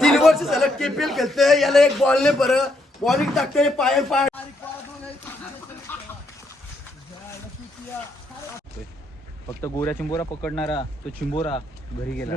तीन वर्ष झालं केपीएल खेळतोय याला एक बॉल नाही बरं. बॉलिंग टाकतोय पाय पाय. फक्त गोऱ्या चिंबोरा पकडणारा तो चिंबोरा घरी गेला.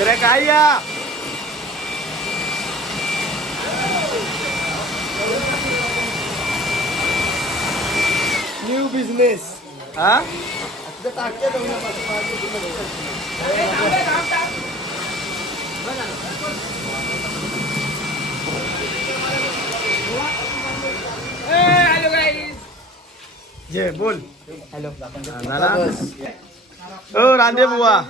अरे काय या न्यू बिझनेस हा टाकते जे बोल. हॅलो. ओ रांदे बुवा.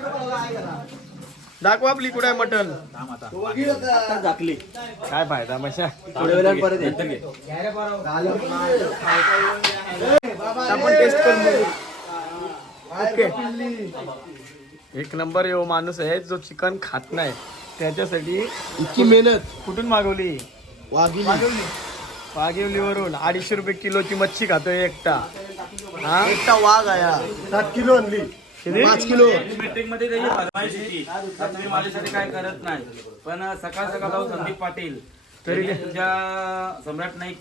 दाखवा आपली कुठे आहे मटन काय फायदा मशा. आपण टेस्ट करून बघू. ओके एक नंबर यो माणूस आहे जो चिकन खात नाही. त्याच्यासाठी इतकी मेहनत. कुठून मागवली? वाघिली वाघिवलीवरून अडीचशे रुपये किलोची मच्छी खातोय एकटा. हा? एकटा वाघ आहे हा. सात किलो आणली? पाच किलो. मीटिंगमध्ये त्याची फरमाईश होती आता माझ्यासाठी काय करत नाही. पण सकाळ सकाळ जाऊ संदीप पाटील तरी तुझ्या सम्राट नाईक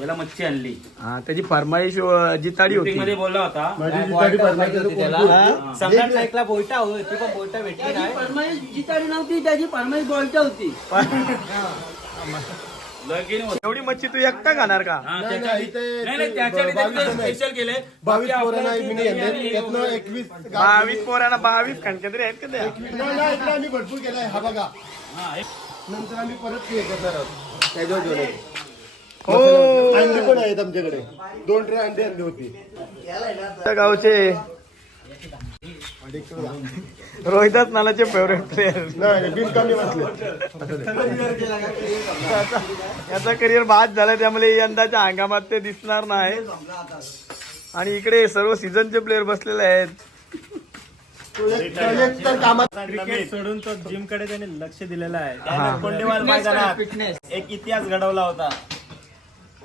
याला मच्छी आणली. हा त्याची फरमाईश अं, जिताडी मीटिंगमध्ये होती बोलला होता. माझी जिताडी पाहिजे होती हा? सम्राट नाईकला बोलटा होय ती पण बोलटा भेटली नाही. जिताडी नव्हती त्याची परमाई बॉल्ट होती. लगीन होतं. एवढी मच्छी तू एकटा खाणार का? हा, नाही, त्याच्या- नाही, इथे नाही, नाही, ते त्याच्यासाठी बावीस. स्पेशल केले. पोरांना त्यातनं एकवीस बावीस पोरांना बावीस खणके तरी आहेत का त्या नाही, नाही, इकडे आम्ही भरपूर केलाय. हा बघा. नंतर आम्ही परत हे करणार आहोत. त्याच्यावर. हो. अंडे पण आहेत आमच्याकडे. दोन ट्रे अंडे आणली होती. गावचे रोहिदास नालाचे फेवरेट नाही वाटले. याचा करिअर बाद झाला त्यामुळे यंदाच्या हंगामात ते दिसणार नाही. आणि इकडे सर्व सीझनचे प्लेअर बसलेले आहेत. क्रिकेट सोडून तो जिमकडे त्याने लक्ष दिलेलं आहे. हा. त्याने कोंडेवाल मैदानात एक इतिहास घडवला होता.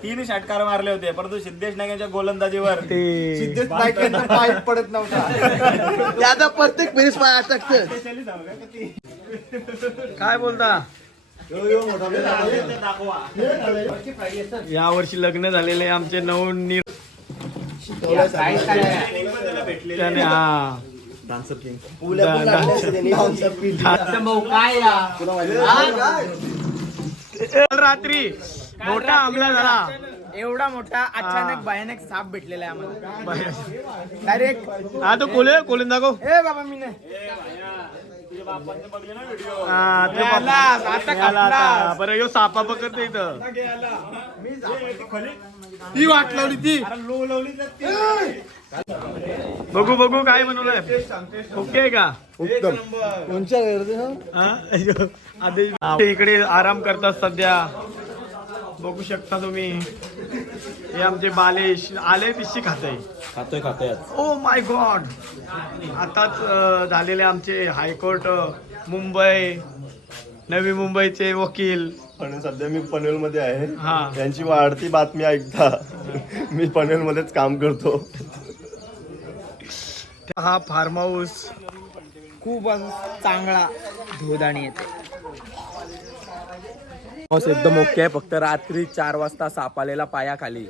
तीन षटकार मारले होते परंतु सिद्धेश नाईक यांच्या गोलंदाजीवर ते सिद्धेश नाईकांचा पाय पडत नव्हता. त्याचा प्रत्येक फेरीस पाय अटकतं काय बोलता? या वर्षी लग्न झालेले आमचे त्याने हा. लागल्या असत्या त्यांनी. काय रात्री मोठा हमला झाला. एवढा मोठा अचानक भयानक साप भेटलेला आहे आम्हाला. डायरेक्ट हा तो कोले कोले दाखव. ए बाबा मी नाही. हा, ते याला, बाप- आता याला आता. कापलास. बरं यो सापा पकडतो इथं. ती वाट लावली ती. बघू बघू काय बनवलंय ओके का? उत्तम. कोणच्या हा? हा? आधी ते इकडे आराम करतात सध्या. बघू शकता तुम्ही. हे आमचे बालेश. आले पिशी खाते. खातोय खातोय. ओ माय गॉड आताच झालेले आमचे हायकोर्ट मुंबई नवी मुंबईचे वकील. पण सध्या मी पनवेलमध्ये आहे. हा. त्यांची वाढती बातमी ऐकता मी पनवेलमध्येच काम करतो. हा फार्म हाऊस खूप चांगला धोदाणी येते. एकदम ओके आहे. फक्त रात्री चार वाजता साप आलेला पायाखाली.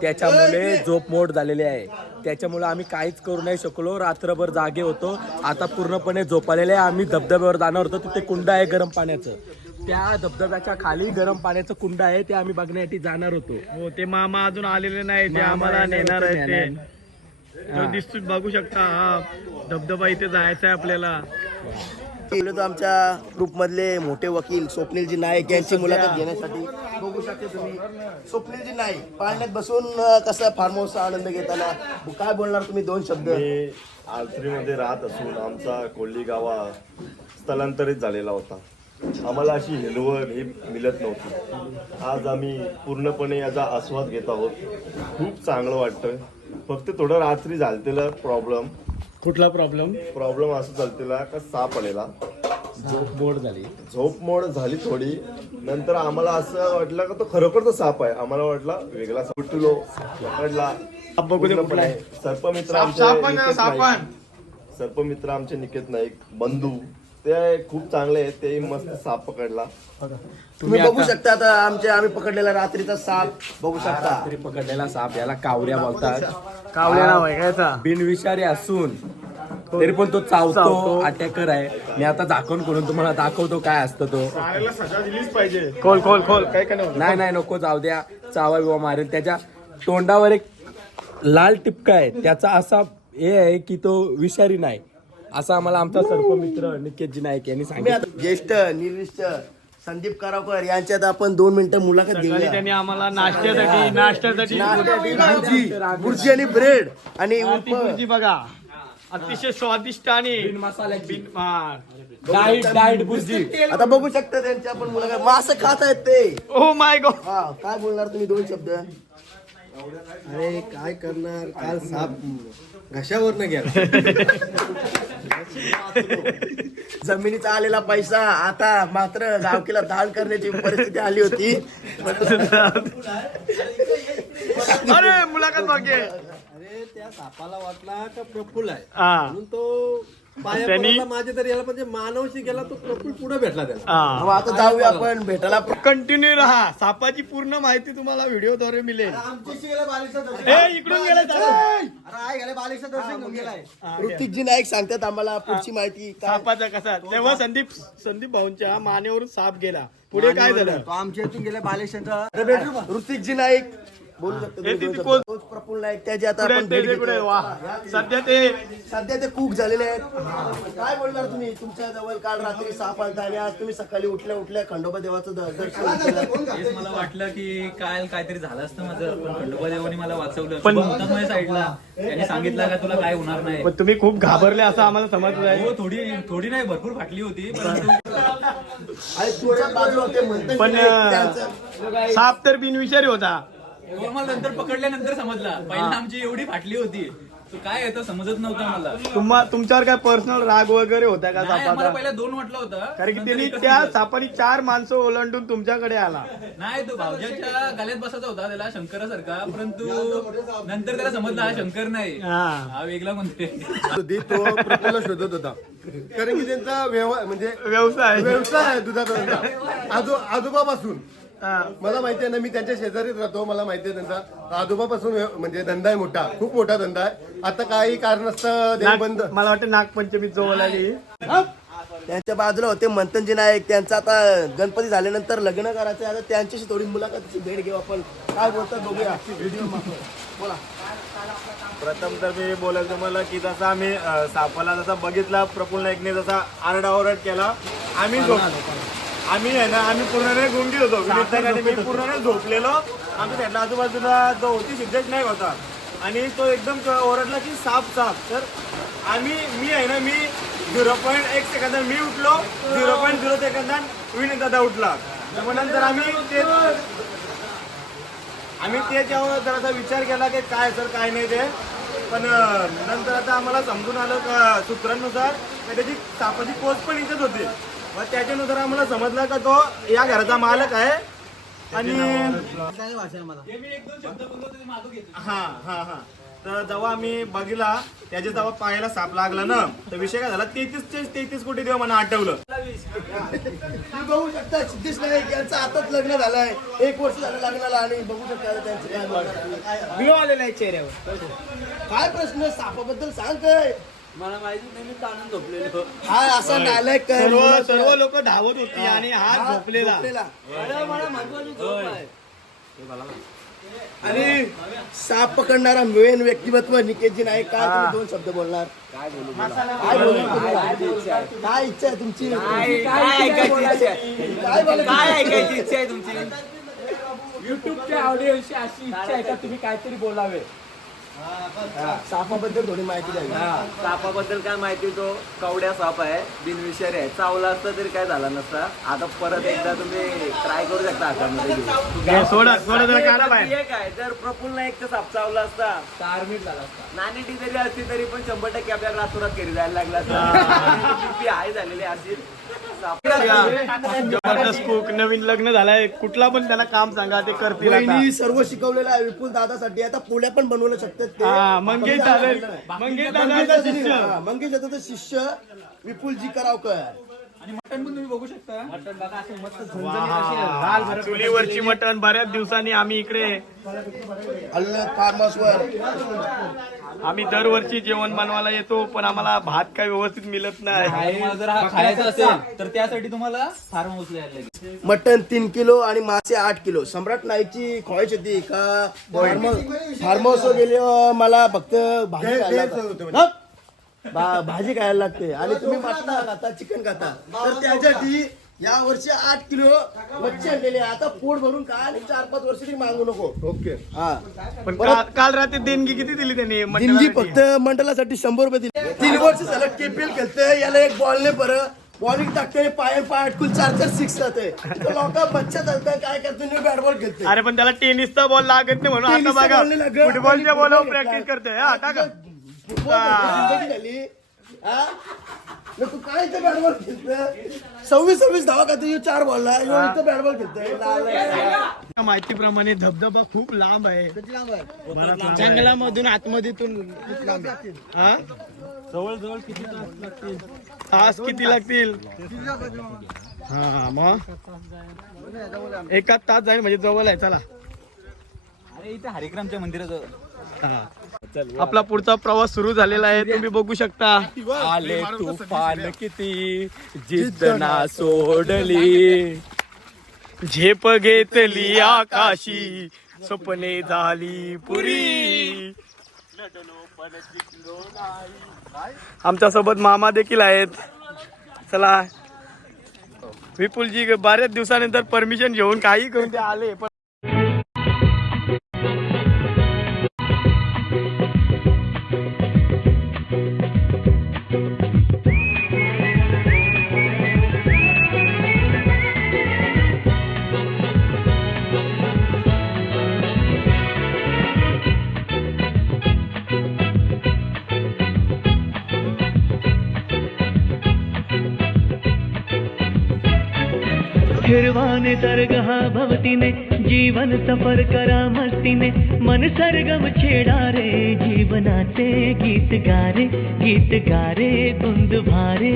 त्याच्यामुळे झोप मोड झालेली आहे. त्याच्यामुळे आम्ही काहीच करू नाही शकलो. रात्रभर जागे होतो. आता पूर्णपणे झोपालेले आहे. आम्ही धबधब्यावर जाणार होतो. तिथे कुंड आहे गरम पाण्याचं. त्या धबधब्याच्या खाली गरम पाण्याचं कुंड आहे. ते आम्ही बघण्यासाठी जाणार होतो. हो ते मामा अजून आलेले नाही ते आम्हाला नेणार ते. तो दिसतो बघू शकता. हा धबधबा इथे जायचा आहे आपल्याला. गेलो तो आमच्या ग्रुपमधले मोठे वकील स्वप्नीलजी नाईक यांची मुलाखत घेण्यासाठी बघू शकता तुम्ही. स्वप्नीलजी नाईक पाण्यात बसून कसं फार्म हाऊसचा आनंद घेताना? काय बोलणार तुम्ही दोन शब्द? मी आलत्रीमध्ये राहत असून आमचा कोल्ली गावा स्थलांतरित झालेला होता. आम्हाला अशी हिरवळ ही मिळत नव्हती. आज आम्ही पूर्णपणे याचा आस्वाद घेत आहोत. खूप चांगलं वाटतं फक्त थोडं रात्री झालतेला प्रॉब्लेम कुठला प्रॉब्लेम प्रॉब्लेम असं चालतेला का साप आलेला. झोप मोड झाली. झोप मोड झाली थोडी. नंतर आम्हाला असं वाटलं का तो खरोखर तो साप आहे. आम्हाला वाटला वेगळा साप उठलो पकडला. बघू दे कुठला आहे. सर्पमित्र आमचे निकेत. नाईक. सर्पमित्र आमचे निकेत नाईक. बंधू. ते खूप चांगले आहेत. ते मस्त साप पकडला. तुम्ही बघू शकता आता आमच्या आम्ही पकडलेला रात्रीचा साप. बघू शकता. तरी पकडलेला साप याला कावऱ्या बोलतात. कावल्या नाव आहे कायचा बिनविषारी असून. तरी पण तो चावतो अटॅकर आहे. मी आता झाकण करून तुम्हाला दाखवतो काय असतं तो. खोल खोल खोल. काय काय नाही. नाही नाही नको जाऊ द्या. चावा बिवा मारेल. त्याच्या तोंडावर एक लाल टिपका आहे. त्याचा असा हे आहे की तो विषारी नाही. असा आम्हाला आमचा सर्पमित्र निकेतजी नाईक यांनी सांगितलं. ज्येष्ठ निविष्ट संदीप करावकर यांच्यात आपण दोन मिनिटं मुलाखत घेऊया. त्यांनी आम्हाला नाश्त्यासाठी नाश्त्यासाठी बुर्जी बुर्जी आणि ब्रेड आणि हा, ती भुर्जी बघा. अतिशय स्वादिष्ट आणि हा. Diet diet bhurji. आता बघू शकता त्यांची आपण मुलाखत. मासं खात आहेत ते. ओ माय गॉड हा काय बोलणार तुम्ही दोन शब्द? अरे काय करणार? काल साप घशावर न गेला. जमिनीचा आलेला पैसा आता मात्र गावकीला दान करण्याची परिस्थिती आली होती. अरे मुलाखत बाकी. अरे त्या सापाला वाटला का प्रफुल्ल आहे? म्हणून तो पाया त्यांनी- तरी याला म्हणजे मानवशी गेला तो पुढे भेटला त्याला. हा. आता जाऊया आपण भेटायला कंटिन्यू राहा. सापाची पूर्ण माहिती तुम्हाला व्हिडिओद्वारे मिळेल. ए इकडून गेला ऋतिकजी नाईक सांगतात आम्हाला पुढची माहिती काय. सापाचा कसा? तेव्हा संदीप संदीप भाऊंच्या मानेवरून साप गेला. पुढे काय झालं? आमच्या इथून गेल्या बालेशनचा ऋतिकजी नाईक बोलू शकतो हे तुम्ही ती दोन कोण- शब्द. तोच प्रफुल्ल नाईक त्याची आता आपण भेट. वा. सध्या ते सध्या ते कूक झालेले आहेत. काय बोलणार तुम्ही? तुमच्या जवळ काल रात्री साप आलता आणि आज तुम्ही सकाळी उठल्या उठल्या खंडोबा देवाचं द- दर्शन केलं. तेच मला वाटलं की काल काहीतरी झालं असतं माझं पण खंडोबा देवानी मला वाचवलं. पण- शुभम होता माझ्या साईडला. त्यांनी सांगितलं का तुला काय होणार नाही? पण तुम्ही खूप घाबरले असं आम्हाला समजलंय हो थोडी थोडी नाही भरपूर फाटली होती परंतु आणि तुमच्या बाजूला होते म्हणतात पण की नाही, त्यांचं- साप तर बिनविषारी होता. तो मला नंतर पकडल्यानंतर समजला. पहिला आमची एवढी फाटली होती. तो काय येतं समजत नव्हता मला. तुम्हा तुमच्यावर काय पर्सनल राग वगैरे होता का नाही, आम्हाला सापाचा? पहिला दोन वाटला होता. कारण की नंतर त्यांनी एकच त्या समजलं. सापाने चार माणसं ओलांडून तुमच्याकडे आला. नाही तो भावजाच्या गाल्यात बसायचा होता त्याला शंकरासारखा. परंतु नंतर त्याला समजलं हा शंकर नाही. हा. हा वेगळा म्हणते तो प्रफुल्ल शोधत होता. कारण की त्यांचा व्यवहार म्हणजे व्यवसाय. व्यवसाय आहे दुधाचा धंदा आजो आजोबापासून. हा. मला माहिती आहे ना मी त्यांच्या शेजारीच राहतो मला माहिती आहे त्यांचा. आजोबापासून म्हणजे धंदा आहे मोठा खूप मोठा धंदा आहे. आता काही कारणास्तव ते नाग- बंद मला वाटतं नागपंचमी जवळ आली. त्यांच्या बाजूला होते मंथनजी नाईक त्यांचं आता गणपती झाल्यानंतर लग्न करायचं आहे. आता त्यांच्याशी थोडी मुलाखतीची भेट घेऊ आपण. काय बोलतात बघूया. व्हिडिओ बोला. प्रथम तर मी बोलायचं तुम्हाला की जसा आम्ही सापाला जसा बघितला प्रफुल्ल नाईकने जसा आरडाओरड केला आम्ही आम्ही आहे ना आम्ही पूर्ण गुंडी होतो. मी पूर्ण झोपलेलो. आमच्या साईडला आजूबाजूला जो होती सिद्धेश नाईक होता. आणि तो एकदम ओरडला की साप साप. तर आम्ही मी आहे ना मी झिरो पॉईंट एक सेकंदात मी उठलो. झिरो पॉईंट झिरो सेकंदात विनीत दादा उठला. मग नंतर आम्ही ते आम्ही त्याच्यावर जरासा विचार केला की काय सर काय नाही ते. पण नंतर आता आम्हाला समजून आलं का सूत्रांनुसार त्याची सापाची पोच पण इथेच होती. मग त्याच्यानुसार आम्हाला समजलं का तो या घराचा मालक आहे आणि हा हा हा तर जेव्हा आम्ही बघितला त्याच्या जेव्हा पायाला साप लागला ना तर विषय काय झाला? तेहतीसचे तेहतीस कोटी देव मला आठवलं. तुम्ही बघू शकता सिद्धेश नाईक यांचं आताच लग्न झालंय. एक वर्ष झालं लग्नाला आणि बघू शकता त्यांचं काय आलेला आहे चेहऱ्यावर. काय प्रश्न? सापाबद्दल सांग काय मला माहिती नाही मी ताणून झोपलेलो. हा असा नालायक काय सर्व लोक धावत होती आणि हा झोपलेला. झोपलेला. मला महत्वाची झोप आहे. आणि साप पकडणारा मेन व्यक्तिमत्व निकेतजी नाईक काय तुम्ही दोन शब्द बोलणार? काय बोलू काय तुम्हाला? काय इच्छा आहे तुमची? काय? ऐकायची इच्छा आहे? तुमची? युट्यूबच्या ऑडियन्सची अशी इच्छा आहे का तुम्ही काहीतरी बोलावे? सापाबद्दल थोडी माहिती द्यावी. सापाबद्दल काय माहिती? तो कवड्या साप आहे बिनविषारी आहे. चावला असता तरी काय झाला नसता. आता परत एकदा तुम्ही ट्राय करू शकता हातामध्ये. हे सोडा सोडा जरा काढा बाहेर. बाकी एक आहे जर प्रफुल्ल नाईकचा साप चावला असता चारमीट झाला असता. नाणी जरी असती तरी पण शंभर टक्के आपल्याला रातोरात घरी जायला लागला असता. BP हाय झालेली असेल साप जबरदस्त कुक नवीन लग्न झालंय. कुठला पण त्याला काम सांगा ते करतील आता. वहिनी सर्व शिकवलेलं आहे विपुल दादासाठी. आता पुढे पण बनवलं शकतात हा, मंगेश दादा मंगेश दादाचा शिष्य. मंगेश दादाचा शिष्य विपुलजी करावकर आणि मटण पण तुम्ही बघू शकता. चुलीवरची मटण बऱ्याच दिवसांनी आम्ही इकडे आम्ही दरवर्षी जेवण बनवायला येतो पण आम्हाला भात काय व्यवस्थित मिळत नाही. तुम्हाला जर हा खायचा असेल तर त्यासाठी तुम्हाला फार्म हाऊसला यायला लागेल. मटन तीन किलो आणि मासे आठ किलो. सम्राट नाईकची ख्वाहिश होती का? फार्म फार्म हाऊस गेले मला फक्त भाजी खायला लागते. भा- भाजी खायला लागते. आणि तुम्ही मटण खाता चिकन खाता. तर त्यासाठी या वर्षी आठ किलो मच्छी आणलेली आहे. आता पोट भरून का आणि चार पाच वर्ष तरी मागू नको. ओके. हा. पण काल- काल रात्री देणगी किती दिली त्यांनी मटणासाठी? फक्त मंडळासाठी शंभर रुपये दिले. तीन वर्ष झालं केपीएल खेळतोय याला एक बॉल नाही बरं. बॉलिंग टाकतोय पाय पाय अटकून चार चार सिक्स जाते. लोक बच्चा चालतंय काय करतोय? बॅट बॉल खेळतोय. अरे पण त्याला टेनिसचा बॉल लागत नाही म्हणून आता बघा. फुटबॉलच्या बॉलवर फुटबॉल प्रॅक्टिस. करतोय. हा टाका. जिंदगी झाली. हा? मग तू काय इथे बॅट बॉल खेळतोय? सव्वीस सव्वीस धावा का तू चार बॉलला ह्यो इथं बॅट बॉल खेळतोय. माहितीप्रमाणे धबधबा खूप लांब आहे. जंगलामधून आतमधून हा? जवळ जवळ किती तास लागतील? तास किती लागतील? हा मग? एका तास जाईल म्हणजे जवळ आहे चला. इथे हरिक्रमच्या मंदिरात हा. आपला पुढचा प्रवास सुरू झालेला आहे तुम्ही बघू शकता. आले तुफान किती जिद्द ना सोडली. झेप घेतली आकाशी स्वप्ने झाली पुरी. आमच्यासोबत मामा देखील आहेत. चला. विपुलजी बऱ्याच दिवसानंतर परमिशन घेऊन काही करून ते आले पण फिरवाने तरगहा भवतीने जीवन सफ़र करा मस्तीने मन सरगम छेडा रे जीवनाचे गीत गारे गीत गारे धुंद भारे।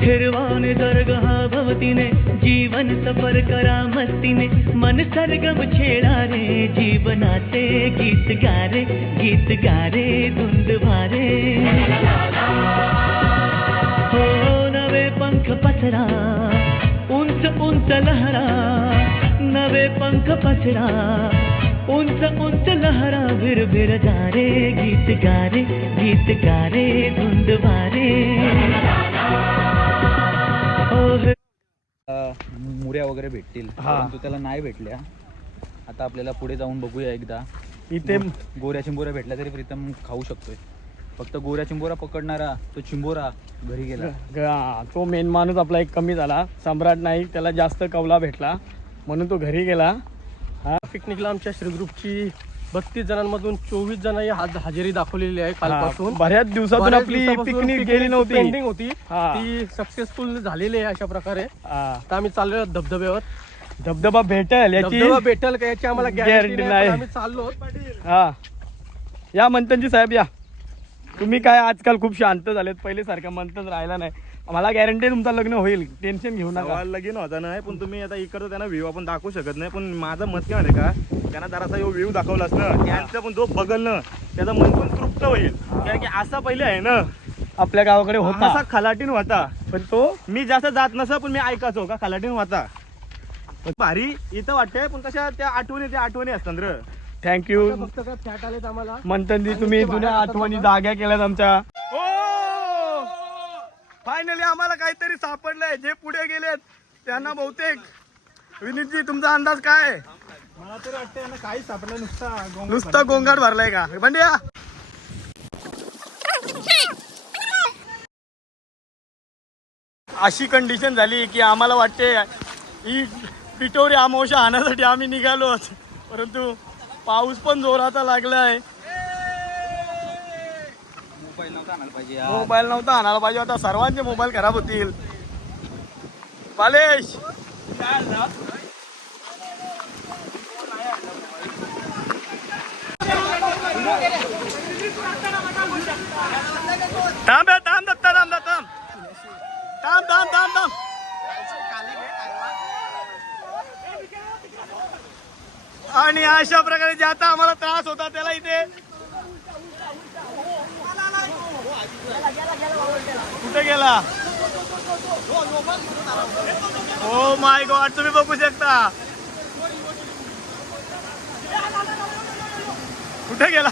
फिरवाने दरगहा भवतीने जीवन सफ़र करा मस्तीने मन सरगम छेडा रे जीवनाचे गीत गारे गीत गारे धुंद भारे। पसरा उंच उंच लहरा नवे पंख पसरा उंच उंच लहरा भिर भिर जा रे गीत गारे गीत गारे धुंद वारे ओ हे- मुऱ्या वगैरे भेटतील हा. परंतु त्याला नाही भेटल्या. आता आपल्याला पुढे जाऊन बघूया एकदा. इथे गोऱ्या चिंबोऱ्या भेटल्या तरी प्रीतम खाऊ शकतोय. फक्त गोऱ्या चिंबोरा पकडणारा तो चिंबोरा घरी गेला. तो मेन माणूस आपला एक कमी झाला. सम्राट नाईक त्याला जास्त कवला भेटला. म्हणून तो घरी गेला. हा. पिकनिकला आमच्या श्री ग्रुपची बत्तीस जणांमधून चोवीस जण हजेरी दाखवलेली आहे हा, बऱ्याच दिवसातून आपली पिकनिक गेली नव्हती. पेंडिंग होती. हा. ती सक्सेसफुल झालेली आहे अशा प्रकारे. हा. आता आम्ही चाललो धबधब्यावर. धबधबा भेटेल याची धबधबा भेटेल का याची आम्हाला गॅरंटी नाही. नाही पण आम्ही चाललो हा. या मंथनजी साहेब या. तुम्ही काय आजकाल खूप शांत झालेत पहिले सारखं मंथन राहिला नाही. मला गॅरंटी तुमचं लग्न होईल. टेन्शन घेऊ नका. लगीन होता नाही पण तुम्ही आता इकडचं त्यांना व्ह्यू आपण दाखवू शकत नाही. पण माझं मत काय माहिती का त्यांना जरासा यो व्ह्यू दाखवला असतं त्यांचं पण जो बघल ना त्याचं मन पण तृप्त होईल. कारण की असा पहिले आहे ना आपल्या गावाकडे होता. असा खलाटीन होता. पण तो मी जास्त जात नसं पण मी ऐकायचो का खलाटीन होता. भारी इथं वाटतंय पण कशा त्या आठवणी त्या आठवणी असतात र. थँक्यू फक्त काय फॅट आलेत आम्हाला. मंथनजी तुम्ही जुन्या आठवणी जाग्या केल्यात आमच्या. फायनली आम्हाला काहीतरी सापडलंय. जे पुढे गेलेत त्यांना बहुतेक. विनीतजी तुमचा अंदाज काय? मला तरी वाटतंय ना काही सापडलं नुसता नुसतं गोंगाट भरलाय का? बंड्या! अशी कंडिशन झाली की आम्हाला वाटते ही पिठोरी अमावस्या आणण्यासाठी आम्ही निघालो परंतु पाऊस पण जोराचा लागलाय. मोबाईल नव्हता आणायला पाहिजे आता सर्वांचे मोबाईल खराब होतील. बालेश! थांब थांब दत्ता थांब. थांब थांब थांब थांब. आणि अशा प्रकारे जे आता आम्हाला त्रास होता त्याला इथे कुठे गेला? हो माय गॉड तुम्ही बघू शकता. कुठे गेला?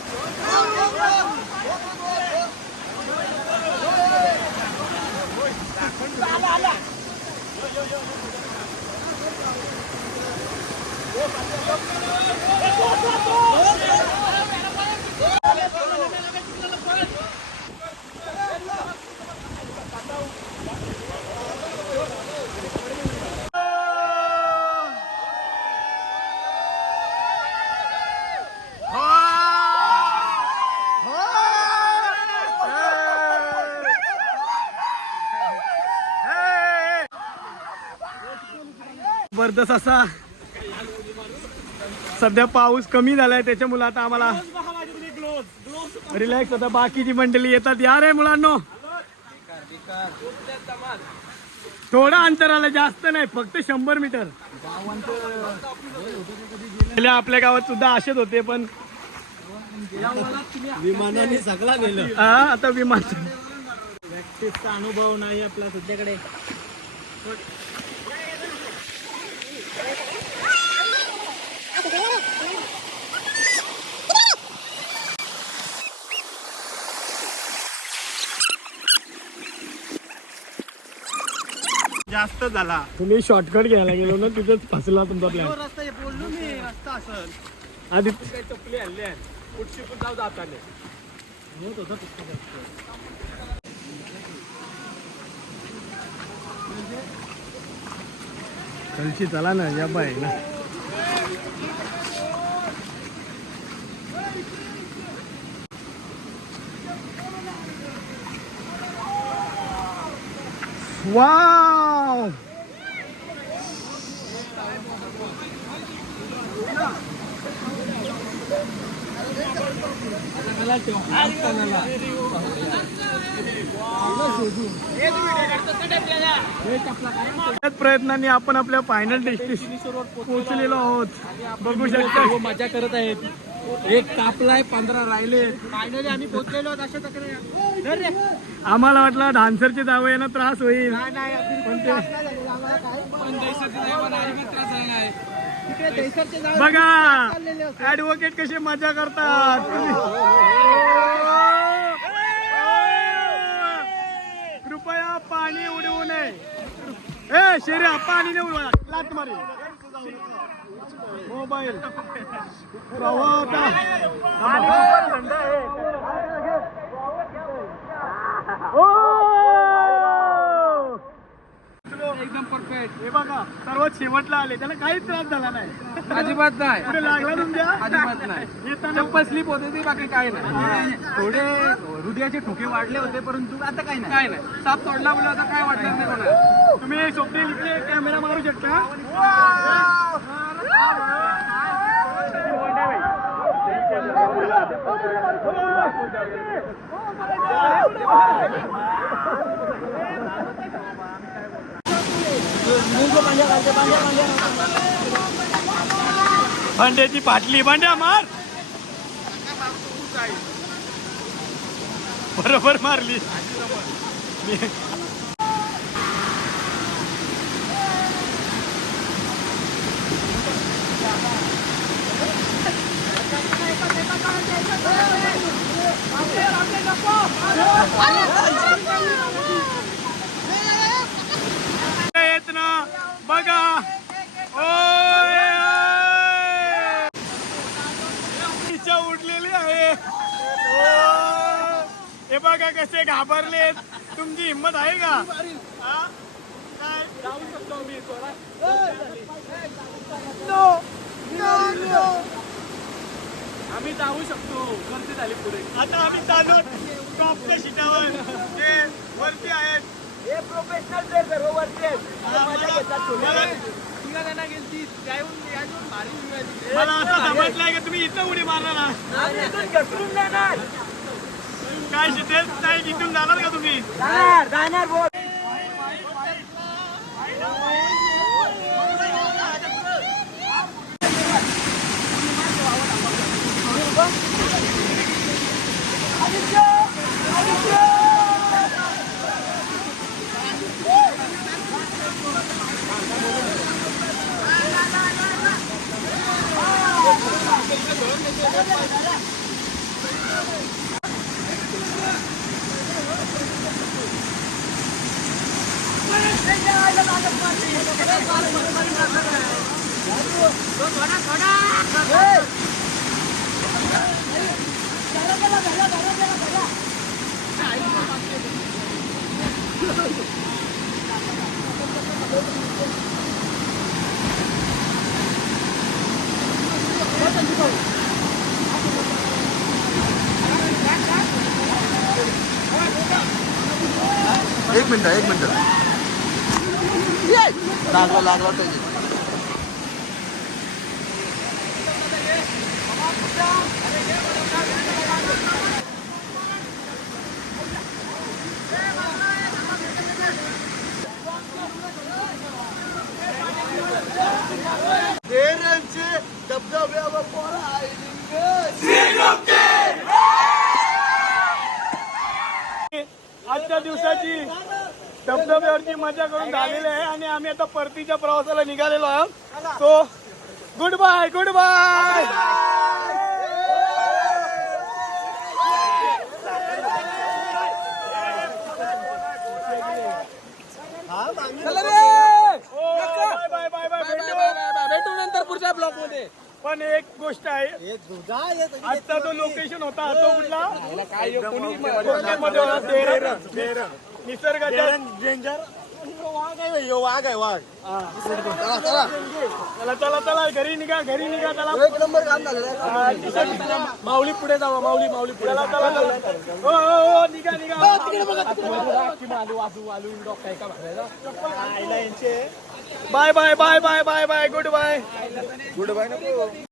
जबरदस्त असा सध्या पाऊस कमी झालाय त्याच्यामुळे आता आम्हाला रिलॅक्स आता बाकीची मंडळी येतात. या रे मुलांनो. थोडं अंतर आलं जास्त नाही फक्त शंभर मीटर. पहिले आपल्या गावात सुद्धा असेच होते पण विमानाने सगळा गेलं हा आता विमान अनुभव नाही आपला सध्याकडे. जास्त झाला. तुम्ही शॉर्टकट घ्यायला गेलो ना तिथंच फसला तुमचा प्लॅन रस्ता हे बोललो मी रस्ता असेल. आधी काही चपली पण जाऊ कलशी चला ना या बाय ना. वाव! त्याच प्रयत्नांनी आपण आपल्या फायनल डेस्टिनेशन पोहोचलेलो आहोत. बघू शकता. मजा करत आहेत. एक कापलाय पंधरा राहिले. फायनली आम्ही पोहोचलेलो आहोत अशा तक्रार. आम्हाला वाटलं डान्सरचे जावं यांना त्रास होईल बघा ऍडव्होकेट कसे मजा करतात. कृपया पाणी उडवू नये. ए शेऱ्या पाणी नाही उडवा लात मारी. मोबाईल प्रवाह होता ओ! परफेक्ट. हे बघा सर्वात शेवटला आले. त्याला काहीच त्रास झाला नाही. अजिबात नाही. कुठे लागला तुमच्या अजिबात नाही. चप्पल स्लिप होते ती बाकी काय नाही. थोडे हृदयाचे ठोके वाढले होते परंतु आता काय नाही. काय नाही साप तोडला म्हणलं आता काय वाटणार नाही कोणाला तुम्ही स्वप्नील इकडे कॅमेरा मारू शकता. भांड्याची पाटली भांड्या मार बरोबर मारली ना बघा. इच्छा उडलेली आहे. ओ, हे बघा कसे घाबरलेत. तुमची हिंमत आहे का? हा? काय? आम्ही जाऊ शकतो. गर्दी झाली पुढे. आता आम्ही चालू टॉपच्या शिटावर ते वरती आहेत. हे प्रोफेशनल त्याहून याच्याहून भारी मिळाली मला असं समजलंय का तुम्ही इथं उडी मारणार. आम्ही इथून घसरून जाणार. काय शिटेल नाही इथून जाणार का तुम्ही? जाणार जाणार बोल. एक मिनिट। एक मिनिट लागला लागला पाहिजे आजच्या दिवसाची धबधब्यावरची मजा करून झालेली आहे आणि आम्ही आता परतीच्या प्रवासाला निघालेलो आहोत. तो goodbye goodbye bye bye bye bye भेटू. नंतर पुढच्या ब्लॉकमध्ये पण एक गोष्ट आहे आजचा जो लोकेशन होता तो कुठला? तेरण निसर्गाच्या डेंजर वाघ आहे वाघ आहे वाघ. चला चला. चला घरी निघा घरी निघा चला. एक नंबर काम झालं माऊली पुढे जावा माऊली माऊली पुढे चला चला हो हो हो निघा निघा. भरायला bye bye bye bye bye bye. Goodbye.